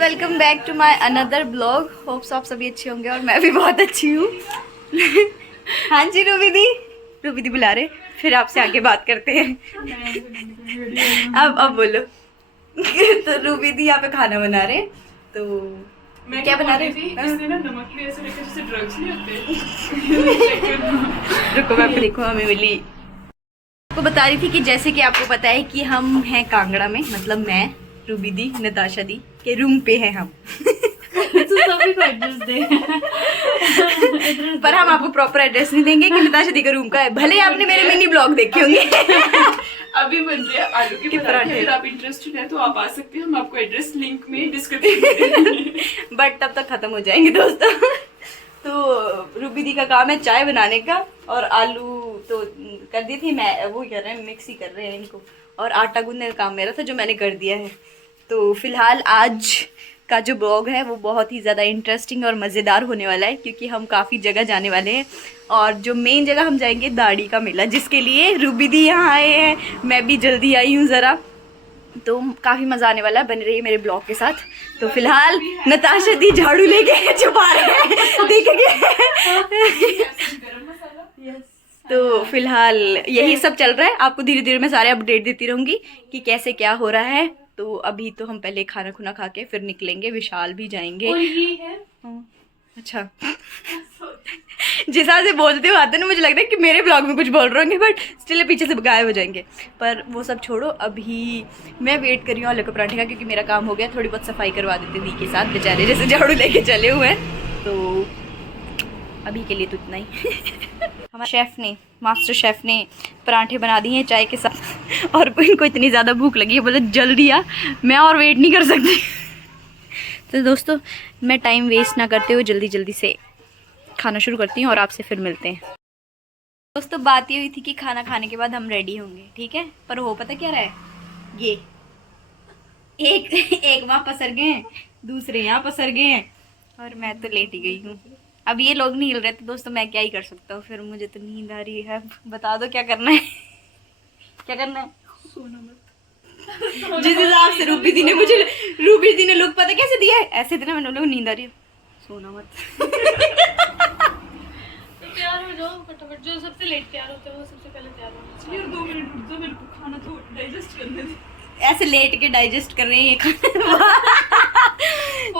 Welcome back to my another blog. Hopes आप सभी अच्छे होंगे और मैं भी बहुत अच्छी हूँ। हाँ जी रूबी दी बुला रहे, फिर आपसे आगे बात करते हैं। अब बोलो। तो रूबी दी यहाँ पे खाना बना रहे, तो मैं क्या बना रही थी? इसने ना नमक भी ऐसे रखा जैसे ड्रग्स नहीं होते। रुको मैं देखो हमें मिली। आपको बता रही थी कि जैसे कि आपको पता है कि हम हैं कांगड़ा में, मतलब मैं रूबी दी नताशा दी के रूम पे हैं हम। तो सभी को एड्रेस दे। पर हम आपको प्रॉपर एड्रेस नहीं देंगे कि नताशा दी का रूम का है, भले ही आपने मेरे मिनी ब्लॉग देखे होंगे। अभी बन रहे हैं आलू के पराठे। अगर आप इंटरेस्टेड हैं तो आप आ सकते हैं, हम आपको एड्रेस लिंक में डिस्क्रिप्शन में दे देंगे। बट तब तक खत्म हो जाएंगे दोस्तों। तो रूबी दी का काम है चाय बनाने का, और आलू तो कर दी थी, मैं वो कर रहे हैं मिक्स ही कर रहे हैं इनको, और आटा गूंदने का काम मेरा था जो मैंने कर दिया है। तो फिलहाल आज का जो ब्लॉग है वो बहुत ही ज़्यादा इंटरेस्टिंग और मज़ेदार होने वाला है, क्योंकि हम काफ़ी जगह जाने वाले हैं। और जो मेन जगह हम जाएंगे दाढ़ी का मेला, जिसके लिए रूबी दी यहाँ आए हैं, मैं भी जल्दी आई हूँ ज़रा, तो काफ़ी मज़ा आने वाला है। बने रहिए मेरे ब्लॉग के साथ। तो फिलहाल नताशा दी झाड़ू लेके छुपा रहे हैं, देखेंगे। तो फिलहाल यही सब चल रहा है, आपको धीरे धीरे मैं सारे अपडेट देती रहूँगी कि कैसे क्या हो रहा है। तो अभी तो हम पहले खाना खुना खा के फिर निकलेंगे, विशाल भी जाएंगे। और ये है अच्छा। जिस हिसाब से बोलते हुए आते ना, मुझे लग रहा है कि मेरे ब्लॉग में कुछ बोल रहे होंगे, बट स्टिल पीछे से गायब हो जाएंगे। पर वो सब छोड़ो, अभी मैं वेट कर रही हूँ आलू के पराठे का, क्योंकि मेरा काम हो गया। थोड़ी बहुत सफाई करवा देते दी के साथ, बेचारे जैसे झाड़ू लेके चले हुए हैं। तो अभी के लिए तो इतना ही। हमारे शेफ़ ने, मास्टर शेफ़ ने पराठे बना दिए हैं चाय के साथ, और इनको इतनी ज़्यादा भूख लगी है, बोले जल्दी आ, मैं और वेट नहीं कर सकती। तो दोस्तों मैं टाइम वेस्ट ना करते हुए जल्दी जल्दी से खाना शुरू करती हूँ और आपसे फिर मिलते हैं। दोस्तों बात ये हुई थी कि खाना खाने के बाद हम रेडी होंगे, ठीक है। पर वो पता क्या रहा है, ये एक वहाँ पसर गए हैं, दूसरे यहाँ पसर गए हैं, और मैं तो लेट ही गई हूँ। अब ये लोग नहीं हिल रहे, तो दोस्तों मैं क्या ही कर सकता हूँ। फिर मुझे तो नींद आ रही है, बता दो क्या करना है। क्या करना है? सोना मत। जिस हिसाब से रूबी दी ने लुक पता कैसे दिया है, ऐसे देना मैंने लोग नींद आ रही है, सोना मत। तैयार हो जाओ फटाफट, जो सबसे लेट तैयार होता है वो सबसे पहले तैयार होना चाहिए। यार 2 मिनट रुक जाओ, मेरे को खाना तो डाइजेस्ट करने दे। ऐसे लेट के डाइजेस्ट कर रहे हैं ये खाना।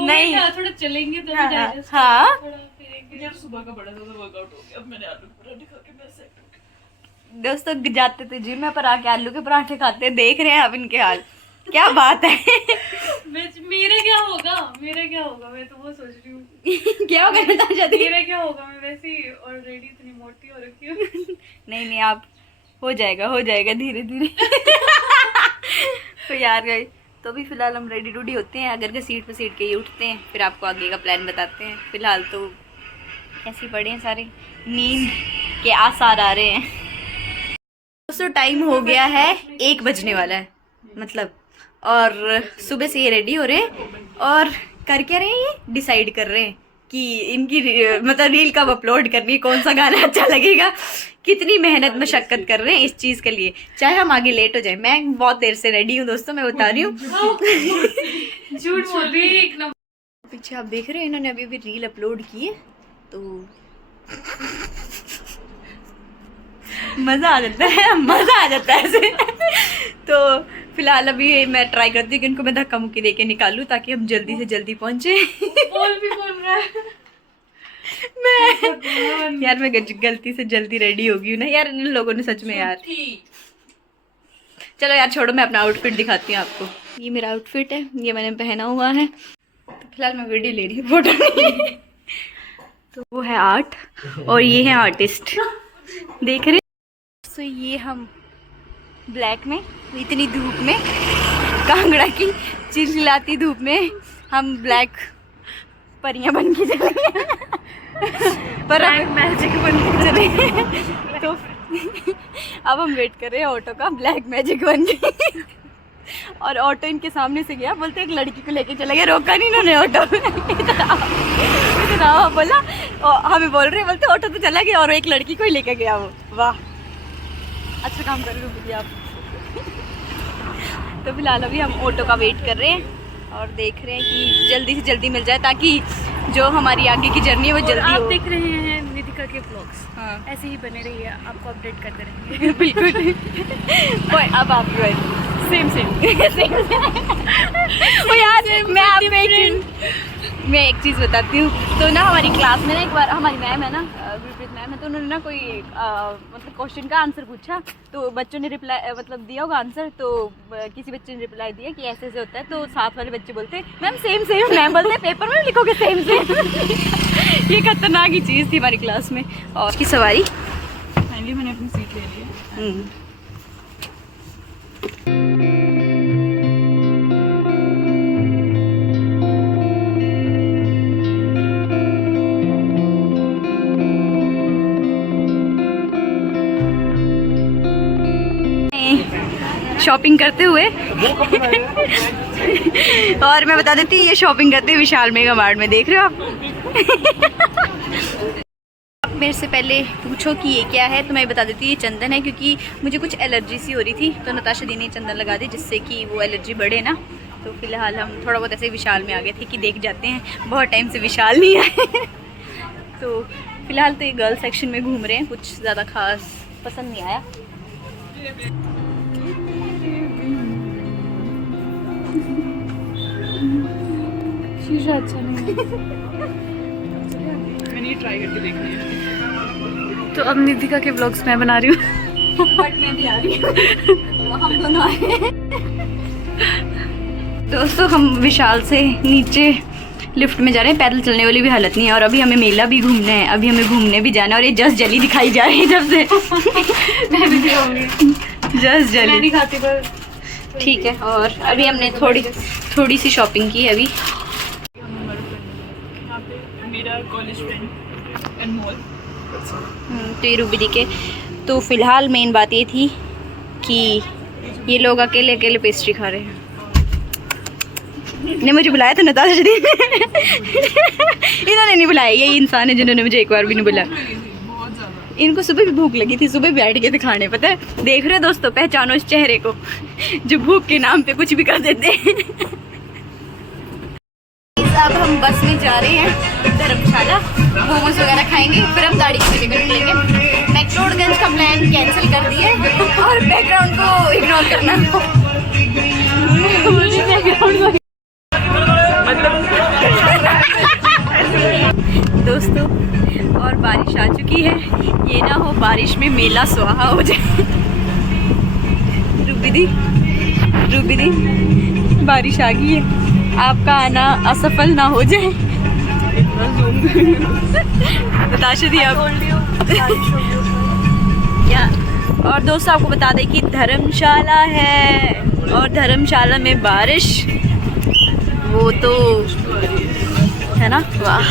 नहीं थोड़ा चलेंगे तो हाँ, डाइजेस्ट। हाँ। थोड़ा फिर यार सुबह का बड़ा ज्यादा वर्कआउट हो गया, अब मैंने आलू के पराठे खा के मैं सेट हो गया। दोस्तों जाते थे जिम में, पर आके आलू के पराठे खाते हैं, देख रहे हैं अब इनके हाल। क्या बात है। मेरा क्या होगा, मैं तो वो सोच रही हूँ। क्या होगा नताशा दी? मेरा क्या होगा, मैं वैसे ही ऑलरेडी इतनी मोटी हो रखी हूँ। नहीं आप हो जाएगा धीरे धीरे। तो यार गए, तो अभी फिलहाल हम रेडी रूडी होते हैं, अगर के सीट पे सीट के ही उठते हैं, फिर आपको आगे का प्लान बताते हैं। फिलहाल तो ऐसे ही पड़े हैं सारे, नींद के आसार आ रहे हैं। दोस्तों टाइम हो गया है 1 बजने वाला है मतलब, और सुबह से ये रेडी हो रहे हैं और कर क्या रहे हैं, ये डिसाइड कर रहे हैं कि इनकी मतलब रील कब अपलोड करनी है, कौन सा गाना अच्छा लगेगा। कितनी मेहनत मशक्कत कर रहे हैं इस चीज़ के लिए, चाहे हम आगे लेट हो जाए। मैं बहुत देर से रेडी हूँ दोस्तों, मैं बता रही हूँ। झूठ बोल रही है एक नंबर। पीछे आप देख रहे हैं इन्होंने अभी रील अपलोड की है, तो मज़ा आ जाता है ऐसे। तो फिलहाल अभी मैं ट्राई करती हूँ कि इनको मैं धक्का मुक्की दे के निकालूँ, ताकि हम जल्दी से जल्दी पहुँचे। बोल रहा है यार मैं गलती से जल्दी रेडी हो गई हूँ ना यार, इन लोगों ने सच में यार। चलो यार छोड़ो, मैं अपना आउटफिट दिखाती हूँ आपको। ये मेरा आउटफिट है, ये मैंने पहना हुआ है। तो फिलहाल मैं वीडियो ले रही हूँ, फोटो नहीं। तो वो है आर्ट और ये है आर्टिस्ट, देख रहे। तो ये हम ब्लैक में, इतनी धूप में, कांगड़ा की चिलचिलाती धूप में हम ब्लैक परियां बन के चले पर मैजिक बन के चले। तो अब हम वेट कर रहे हैं ऑटो का, ब्लैक मैजिक बन के। और ऑटो इनके सामने से गया, बोलते एक लड़की को लेके चले गए, रोका नहीं इन्होंने ऑटो। इतना बोला, हमें बोल रहे, बोलते ऑटो तो चला गया और एक लड़की को ही लेके गया वो। वाह अच्छा काम कर रहे हो आप। तो फिलहाल अभी हम ऑटो का वेट कर रहे हैं, और देख रहे हैं कि जल्दी से जल्दी मिल जाए ताकि जो हमारी आगे की जर्नी है वो जल्दी आप हो। देख रहे हैं निधिका के व्लॉग्स। हाँ ऐसे ही बने रहिए, आपको अपडेट करते रहेंगे। बिल्कुल। अब आपकी बारी। सेम वो यार मैं आपको एक चीज़ बताती हूँ। तो ना हमारी क्लास में ना एक बार हमारी मैम है ना, गुरप्रीत मैम है, तो उन्होंने ना कोई मतलब क्वेश्चन का आंसर पूछा, तो बच्चों ने रिप्लाई मतलब दिया होगा आंसर, तो किसी बच्चे ने रिप्लाई दिया कि ऐसे ऐसे होता है, तो साथ वाले बच्चे बोलते मैम सेम सेम, मैम बोलते पेपर में लिखोगे सेम सेम। ये खतरनाक ही चीज़ थी हमारी क्लास में। और की सवारी फाइनली मैंने अपनी सीट ले ली है। शॉपिंग करते हुए और मैं बता देती हूँ ये शॉपिंग करते हुए विशाल मेगा मार्ट में, देख रहे हो आप मेरे से पहले पूछो कि ये क्या है, तो मैं बता देती हूँ ये चंदन है, क्योंकि मुझे कुछ एलर्जी सी हो रही थी, तो नताशा दी ने चंदन लगा दी जिससे कि वो एलर्जी बढ़े ना। तो फिलहाल हम थोड़ा बहुत ऐसे विशाल में आ गए थे कि देख जाते हैं, बहुत टाइम से विशाल नहीं आए। तो फिलहाल तो ये गर्ल सेक्शन में घूम रहे हैं, कुछ ज़्यादा खास पसंद नहीं आया। शीशा अच्छा नहीं है। मैंने ये ट्राई करके देखनी है। तो अब निधिका के व्लॉग्स मैं बना रही हूँ। बट मैं भी आ रही हूँ, हम दोनों आए। दोस्तों हम विशाल से नीचे लिफ्ट में जा रहे हैं, पैदल चलने वाली भी हालत नहीं है, और अभी हमें मेला भी घूमना है, अभी हमें घूमने भी जाना है, और ये जस्ट जली दिखाई जा रही है जब से। जस्ट जली नहीं खाती पर ठीक है। और अभी हमने थोड़ी सी शॉपिंग की अभी। यहाँ पे मेरा कॉलेज फ्रेंड अनमोल। तो ये रूबी दी के। तो फिलहाल मेन बात ये थी कि ये लोग अकेले अकेले पेस्ट्री खा रहे हैं। ने मुझे बुलाया था नताशा दी इन्होंने नहीं बुलाया, यही इंसान है जिन्होंने मुझे एक बार भी नहीं बुलाया। बहुत ज़्यादा। इनको सुबह भी भूख लगी थी, सुबह बैठ गए थे खाने, पता है। देख रहे हो दोस्तों, पहचानो इस चेहरे को जो भूख के नाम पे कुछ भी कर देते हैं। अब हम बस में जा रहे हैं धर्मशाला, मोमोज वगैरह खाएंगे, फिर हम गाड़ी की टिकट लेंगे। मैक्लोडगंज का प्लान कैंसिल कर दिए, और बैकग्राउंड को इग्नोर करना। दोस्तों और बारिश आ चुकी है, ये ना हो बारिश में मेला स्वाहा हो जाए। रूबी दी बारिश आ गई है, आपका आना असफल ना हो जाए। नताशा दी आप क्या। और दोस्तों आपको बता दें कि धर्मशाला है, और धर्मशाला में बारिश वो तो है ना, वाह।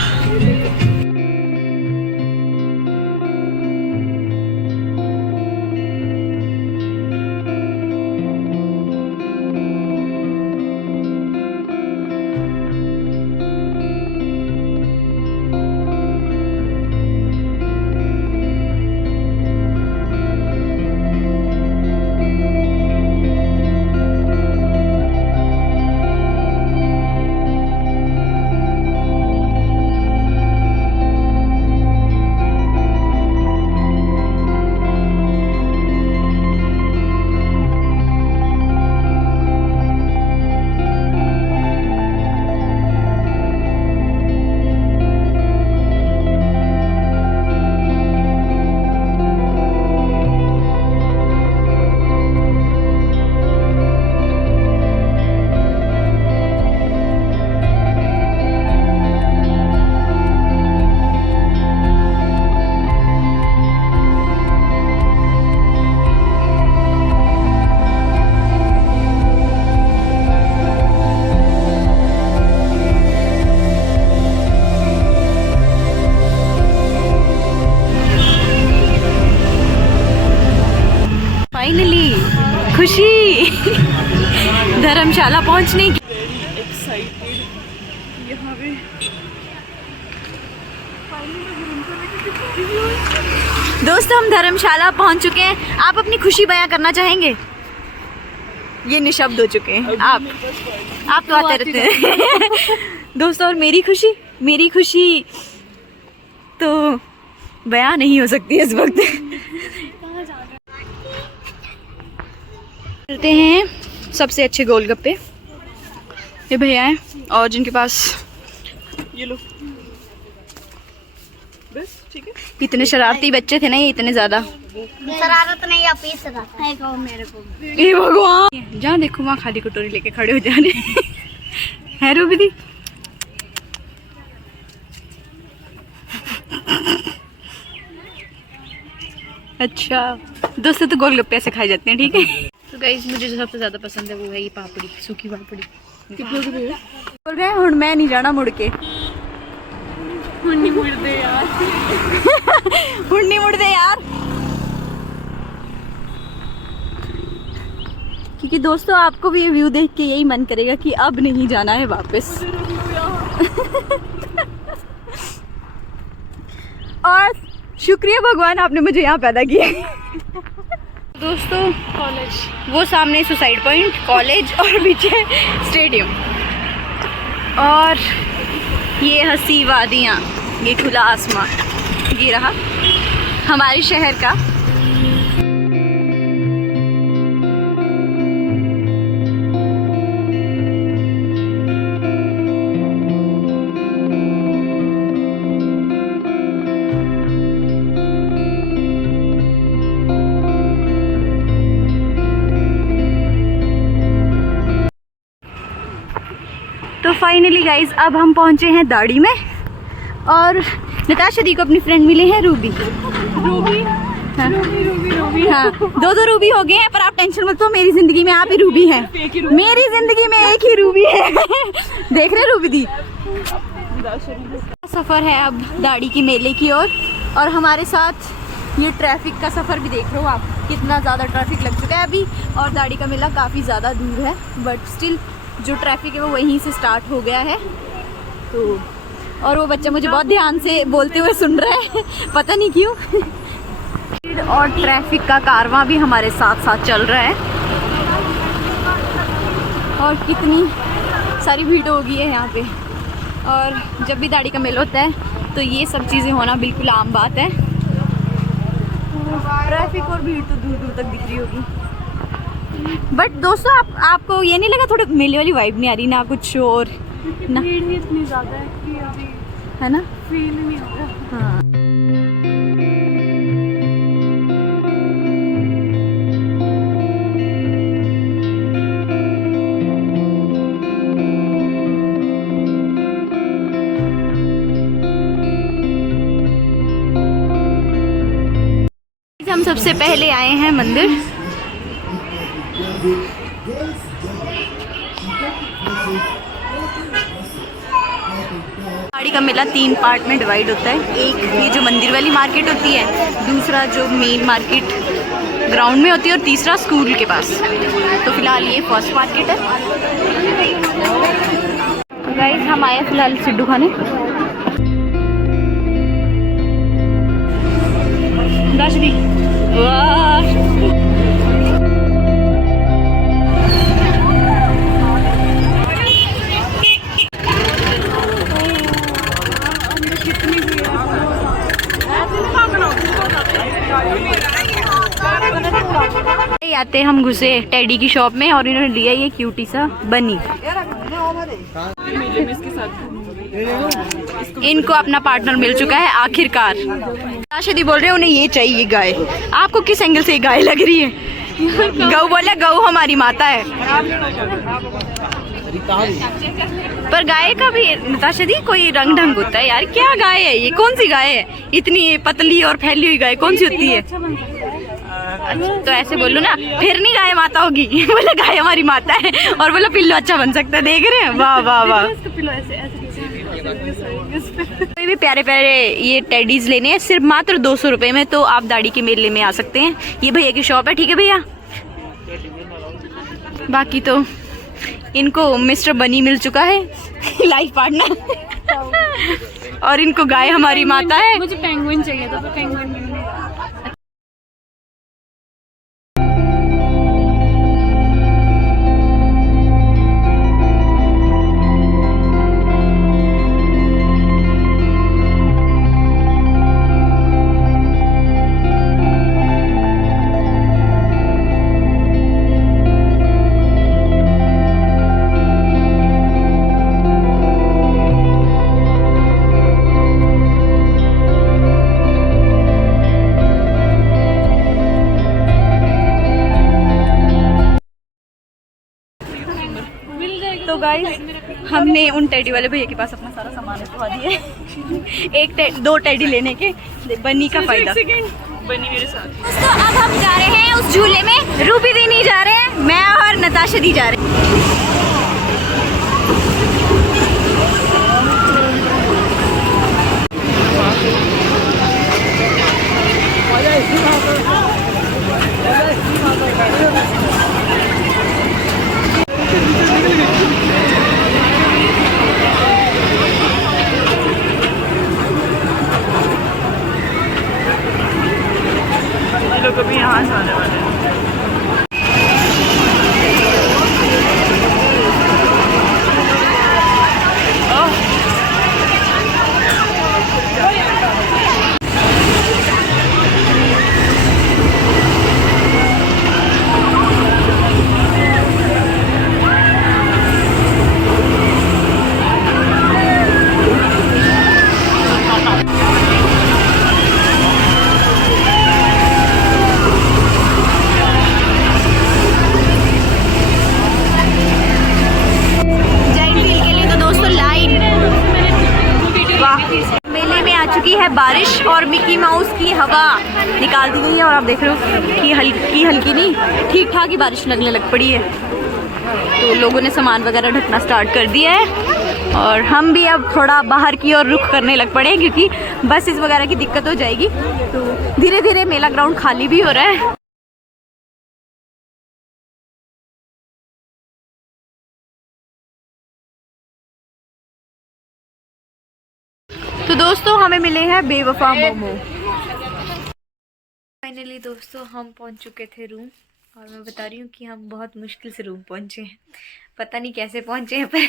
फाइनली खुशी धर्मशाला पहुंचने की। एक्साइटेड यहाँ पे दोस्तों हम धर्मशाला पहुंच चुके हैं, आप अपनी खुशी बयां करना चाहेंगे? ये निशब्द हो चुके हैं। आप तो आते रहते हैं। दोस्तों, और मेरी खुशी तो बयां नहीं हो सकती इस वक्त। चलते हैं सबसे अच्छे गोलगप्पे। ये भैया हैं और जिनके पास ये लो बस, ठीक है। इतने शरारती बच्चे थे ना, ये इतने ज्यादा। शरारत नहीं, आप ही शरारत है को मेरे को। हे भगवान, जहाँ देखो वहाँ खाली कटोरी लेके खड़े हो जा रहे हैं। रूबी दी, अच्छा दोस्तों, तो गोलगप्पे ऐसे खाए जाते हैं, ठीक है। तो गाइस, मुझे जो सबसे ज्यादा पसंद है वो है ये पापड़ी, सूखी पापड़ी। कितने के भैया? बोल रहे हैं हुण मैं नहीं जाना मुड़ के। हुण नहीं मुड़दे यार। हुण नहीं मुड़दे यार। क्योंकि दोस्तों, आपको भी ये व्यू देख के यही मन करेगा कि अब नहीं जाना है वापस। और शुक्रिया भगवान, आपने मुझे यहाँ पैदा किया। दोस्तों, कॉलेज, वो सामने सुसाइड पॉइंट, कॉलेज और पीछे स्टेडियम, और ये हंसी वादियाँ, ये खुला आसमान, ये रहा हमारे शहर का। तो फाइनली गाइज, अब हम पहुंचे हैं दाड़ी में, और नताशा दी को अपनी फ्रेंड मिले हैं रूबी। हाँ। हाँ, दो रूबी हो गए हैं, पर आप टेंशन मत लो, मेरी जिंदगी में आप ही रूबी हैं। मेरी जिंदगी में एक ही रूबी है। देख रहे रूबी दी। सफर है अब दाड़ी की मेले की ओर, और हमारे साथ ये ट्रैफिक का सफर भी देख लो आप, कितना ज़्यादा ट्रैफिक लग चुका है अभी। और दाड़ी का मेला काफ़ी ज़्यादा दूर है, बट स्टिल जो ट्रैफिक है वो वहीं से स्टार्ट हो गया है। तो और वो बच्चा मुझे बहुत ध्यान से बोलते हुए सुन रहा है, पता नहीं क्यों। और ट्रैफिक का कारवां भी हमारे साथ साथ चल रहा है, और कितनी सारी भीड़ हो गई है यहाँ पे। और जब भी दाढ़ी का मेला होता है तो ये सब चीज़ें होना बिल्कुल आम बात है। ट्रैफिक और भीड़ तो दूर दूर तक दिख रही होगी। बट दोस्तों, आपको ये नहीं लगा थोड़े मेले वाली वाइब नहीं आ रही ना, कुछ और ना? भीड़ ही इतनी ज्यादा है कि अभी है ना, फील नहीं हो रहा। हाँ। हम सबसे पहले आए हैं मंदिर। दाड़ी का मेला 3 पार्ट में डिवाइड होता है। एक ये जो मंदिर वाली मार्केट होती है, दूसरा जो मेन मार्केट ग्राउंड में होती है, और तीसरा स्कूल के पास। तो फिलहाल ये फर्स्ट मार्केट है। तो गाइस, हम आए फिलहाल सिड्डू खाने। राशदी, वाह, आते हम घुसे टेडी की शॉप में, और इन्होंने लिया ये क्यूटी सा बनी। इनको अपना पार्टनर मिल चुका है आखिरकार। शादी बोल रहे हैं उन्हें ये चाहिए गाय। आपको किस एंगल से ये गाय लग रही है? गऊ बोला, गऊ हमारी माता है। पर गाय का भी नताशा दी कोई रंग ढंग होता है यार। क्या गाय है ये? कौन सी गाय है? इतनी पतली और फैली हुई गाय कौन सी होती है? तो ऐसे बोलो ना, फिर नहीं गाय माता होगी। बोला गाय हमारी माता है, और बोला पिल्लू अच्छा बन सकता है। देख रहे हैं, वाह वाह वाह। कोई भी प्यारे प्यारे ये टेडीज लेने हैं सिर्फ मात्र 200 रुपए में, तो आप दाढ़ी के मेले में आ सकते हैं। ये भैया की शॉप है, ठीक है भैया। बाकी तो इनको मिस्टर बनी मिल चुका है, लाइफ पार्टनर। और इनको गाय हमारी माता है। मुझे पेंगुइन चाहिए था, तो पेंगुइन मिल नहीं रहा। गाइस हमने उन टेडी वाले भैया के पास अपना सारा सामान रखवा दिया है। दो टेडी लेने के बनी का फायदा। बनी मेरे साथ। दोस्तों अब हम जा रहे हैं उस झूले में। रूबी दी नहीं जा रहे हैं, मैं और नताशा दी जा रहे हैं। ये लोग अभी यहाँ से आने वाले हैं। मेले में आ चुकी है बारिश और मिकी माउस की हवा निकाल दी गई है और आप देख रहे हो कि हल्की नहीं ठीक ठाक ही बारिश लगने लग पड़ी है। तो लोगों ने सामान वगैरह ढकना स्टार्ट कर दिया है और हम भी अब थोड़ा बाहर की ओर रुख करने लग पड़े हैं क्योंकि बसेस वगैरह की दिक्कत हो जाएगी। तो धीरे धीरे मेला ग्राउंड खाली भी हो रहा है। तो दोस्तों हमें मिले हैं बेवफा मोमो। फाइनली दोस्तों हम पहुंच चुके थे रूम और मैं बता रही हूँ कि हम बहुत मुश्किल से रूम पहुंचे हैं। पता नहीं कैसे पहुंचे हैं पर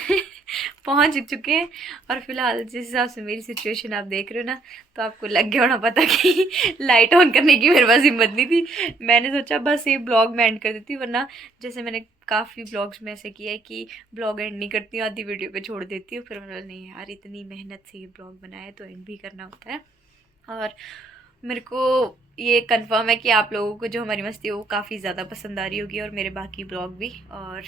पहुंच चुके हैं। और फिलहाल जिस हिसाब से मेरी सिचुएशन आप देख रहे हो ना, तो आपको लग गया होना पता कि लाइट ऑन करने की मेरे पास हिम्मत नहीं थी। मैंने सोचा बस ये ब्लॉग में एंड कर देती हूँ, वरना जैसे मैंने काफ़ी ब्लॉग्स में ऐसे किया है कि ब्लॉग एंड नहीं करती हूँ, आधी वीडियो पे छोड़ देती हूँ। फिर मतलब नहीं यार, इतनी मेहनत से ये ब्लॉग बनाया है तो एंड भी करना होता है। और मेरे को ये कंफर्म है कि आप लोगों को जो हमारी मस्ती है वो काफ़ी ज़्यादा पसंद आ रही होगी और मेरे बाकी ब्लॉग भी। और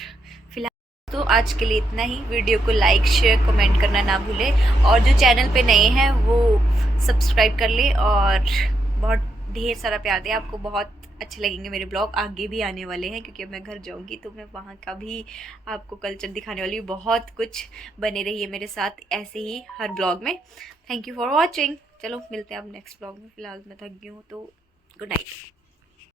फिलहाल तो आज के लिए इतना ही। वीडियो को लाइक शेयर कमेंट करना ना भूलें और जो चैनल पे नए हैं वो सब्सक्राइब कर लें और बहुत ढेर सारा प्यार दें। आपको बहुत अच्छे लगेंगे मेरे ब्लॉग, आगे भी आने वाले हैं क्योंकि अब मैं घर जाऊंगी तो मैं वहाँ का भी आपको कल्चर दिखाने वाली हूँ। बहुत कुछ बने रहिए मेरे साथ ऐसे ही हर ब्लॉग में। Thank you for watching. चलो मिलते हैं अब नेक्स्ट ब्लॉग में। फिलहाल मैं थक गई हूँ तो गुड नाइट।